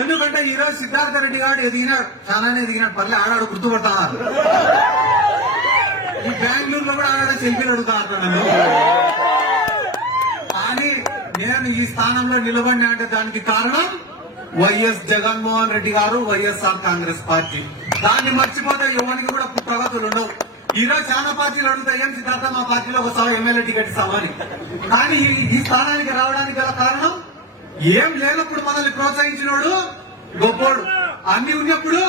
ఎందుకంటే ఈ రోజు సిద్ధార్థ రెడ్డి గారు ఎదిగినాడు, చాలానే ఎదిగినాడు, పర్లే ఆడాడు గుర్తుపడతారు. ఈ బెంగళూరులో కూడా ఆడాడ సెల్ఫీలు అడుగుతారు. కానీ నేను ఈ స్థానంలో నిలబడినా అంటే దానికి కారణం వైఎస్ జగన్మోహన్ రెడ్డి గారు, వైఎస్ఆర్ కాంగ్రెస్ పార్టీ. దాన్ని మర్చిపోతే ఎవరికి కూడా ప్రగతులు ఉండవు. ఈరోజు చాలా పార్టీలు అడుగుతాయి, ఏం సిద్ధార్థ మా పార్టీలో ఒకసారి ఎమ్మెల్యే టికెట్ ఇస్తామని. కానీ ఈ స్థానానికి రావడానికి గల కారణం ఏం లేనప్పుడు మనల్ని ప్రోత్సహించినోడు గొప్పోడు, అన్ని ఉన్నప్పుడు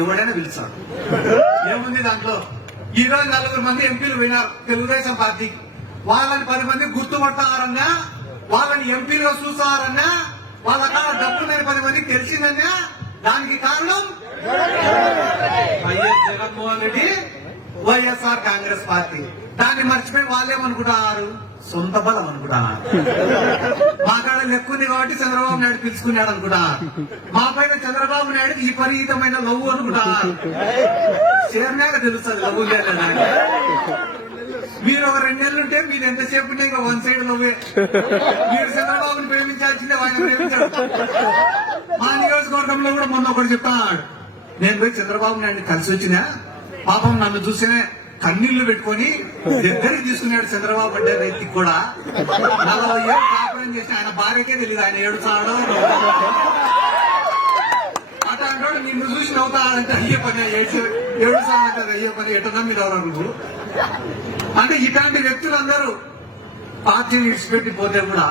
ఎవడైనా పిలిచాడు. ఏముంది దాంట్లో? ఈ రోజు 4 మంది ఎంపీలు పోయినారు తెలుగుదేశం పార్టీకి. వాళ్ళని 10 మంది గుర్తుపడతారన్నా, వాళ్ళని ఎంపీలుగా చూస్తారన్నా, వాళ్ళ కాడ డబ్బులని 10 మందికి తెలిసిందన్నా, దానికి కారణం వైఎస్ జగన్మోహన్ రెడ్డి, వైఎస్ఆర్ కాంగ్రెస్ పార్టీ. దాన్ని మర్చిపోయి వాళ్ళేమనుకుంటున్నారు, సొంత బలం అనుకుంటున్నారు. మా కాడ లెక్కుంది కాబట్టి చంద్రబాబు నాయుడు పిలుచుకున్నాడు అనుకుంటున్నారు. మా పైన చంద్రబాబు నాయుడు విపరీతమైన లవ్వు అనుకుంటున్నారు. చేరినాక తెలుస్తుంది లవ్వు లేదని. మీరు ఒక 2 నెలలు ఉంటే మీరు ఎంతసేపు ఉంటే ఇంకా 1 సైడ్ లవ్వే. మీరు చంద్రబాబుని ప్రేమించాల్సిందే, ఆయన ప్రేమించాడు. మా నియోజకవర్గంలో కూడా మొన్న ఒకటి చెప్తాడు, నేను పోయి చంద్రబాబు నాయుడిని కలిసి వచ్చినా పాపం నన్ను చూసినే కన్నీళ్లు పెట్టుకుని దగ్గరికి తీసుకున్నాడు. చంద్రబాబు అంటే వ్యక్తికి కూడా 40 ఏళ్ళు కాపురం చేసి ఆయన భార్యకే తెలియదు ఆయన ఏడుస్తాడో. అట్లా అంటాడు, నిన్ను చూసి నవ్వుతాడంటే అయ్యే పని, ఏడుస్తాడంటే అయ్యే పని, ఎట్లా మీద నువ్వు అంటే. ఇట్లాంటి వ్యక్తులందరూ పార్టీని విడిచిపెట్టి పోతే కూడా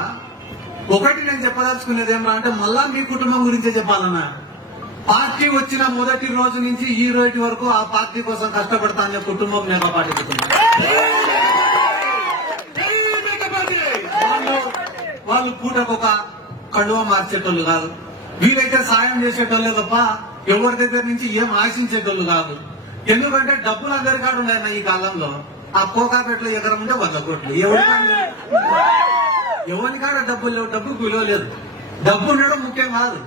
ఒకటి నేను చెప్పదలుచుకునేది ఏమన్నా అంటే, మళ్ళా మీ కుటుంబం గురించే చెప్పాలన్నా. పార్టీ వచ్చిన మొదటి రోజు నుంచి ఈ రోజు వరకు ఆ పార్టీ కోసం కష్టపడతా అనే కుటుంబం మేకపాటి కుటుంబం. వాళ్ళు పూటకొక కడువ మార్చేటోళ్ళు కాదు, వీలైతే సాయం చేసేటోళ్ళే తప్ప ఎవరి దగ్గర నుంచి ఏం ఆశించేటోళ్ళు కాదు. ఎందుకంటే డబ్బులు అందరి కాడు ఉన్నాయి ఈ కాలంలో. ఆ కోకాపేటలో ఎకరం ఉంటే 100 కోట్లు. ఎవరి కాడ డబ్బులు లేవు, డబ్బుకు విలువ లేదు. డబ్బు ఉండడం ముఖ్యం కాదు,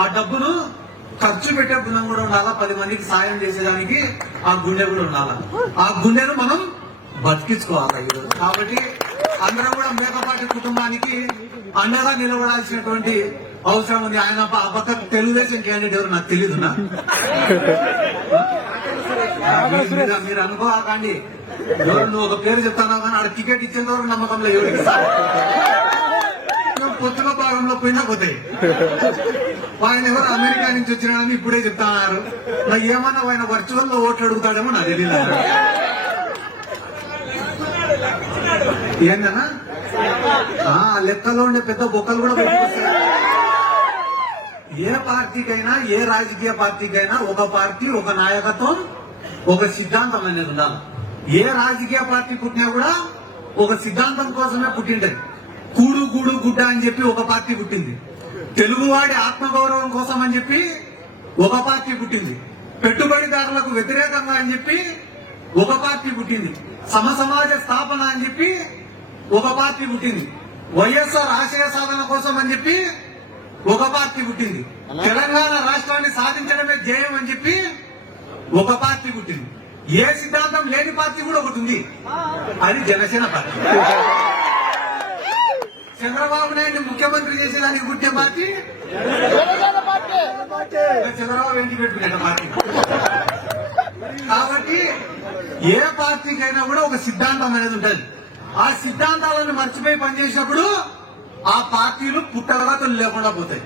ఆ డబ్బును ఖర్చు పెట్టే గుణం కూడా ఉండాలా. 10 మందికి సాయం చేసేదానికి ఆ గుండె కూడా ఉండాలా. ఆ గుండెను మనం బతికించుకోవాలి ఈరోజు. కాబట్టి అందరం కూడా మేకపాటి కుటుంబానికి అండగా నిలబడాల్సినటువంటి అవసరం ఉంది. ఆయన పక్క తెలుగుదేశం క్యాండిడేట్ ఎవరు నాకు తెలీదు. మీరు అనుకోకండి, ఎవరు నువ్వు ఒక పేరు చెప్తాను కానీ ఆడ టికెట్ ఇచ్చేంత వరకు నమ్మకంలో ఎవరికి కొత్తగా భాగంలో పోయినా పోతాయి. ఆయన ఎవరు అమెరికా నుంచి వచ్చినాడని ఇప్పుడే చెప్తున్నారు. నాకు ఏమన్నా ఆయన వర్చువల్ లో ఓట్లు అడుగుతాడేమో నాకు తెలియదు. ఏందన్నా లెక్కలో ఉండే పెద్ద బొక్కలు కూడా పెట్టుకొస్తారు. ఏ పార్టీకైనా, ఏ రాజకీయ పార్టీకైనా ఒక పార్టీ, ఒక నాయకత్వం, ఒక సిద్ధాంతం అనేది ఉండాలి. ఏ రాజకీయ పార్టీ పుట్టినా కూడా ఒక సిద్ధాంతం కోసమే పుట్టింటది. కూడు గూడు గుడ్డ అని చెప్పి ఒక పార్టీ పుట్టింది. తెలుగువాడి ఆత్మగౌరవం కోసం అని చెప్పి ఒక పార్టీ పుట్టింది. పెట్టుబడిదారులకు వ్యతిరేకంగా అని చెప్పి ఒక పార్టీ పుట్టింది. సమసమాజ స్థాపన అని చెప్పి ఒక పార్టీ పుట్టింది. వైఎస్ఆర్ ఆశయ సాధన కోసం అని చెప్పి ఒక పార్టీ పుట్టింది. తెలంగాణ రాష్ట్రాన్ని సాధించడమే ధ్యేయం అని చెప్పి ఒక పార్టీ పుట్టింది. ఏ సిద్ధాంతం లేని పార్టీ కూడా ఒకటి ఉంది, అది జనసేన పార్టీ. చంద్రబాబు నాయుడు ముఖ్యమంత్రి చేసేదానికి పుట్టే పార్టీ చంద్రబాబు ఇంటికి పెట్టుకునే పార్టీ. కాబట్టి ఏ పార్టీకైనా కూడా ఒక సిద్ధాంతం అనేది ఉంటుంది. ఆ సిద్ధాంతాలను మర్చిపోయి పనిచేసినప్పుడు ఆ పార్టీలు పుట్టగతులు లేకుండా పోతాయి.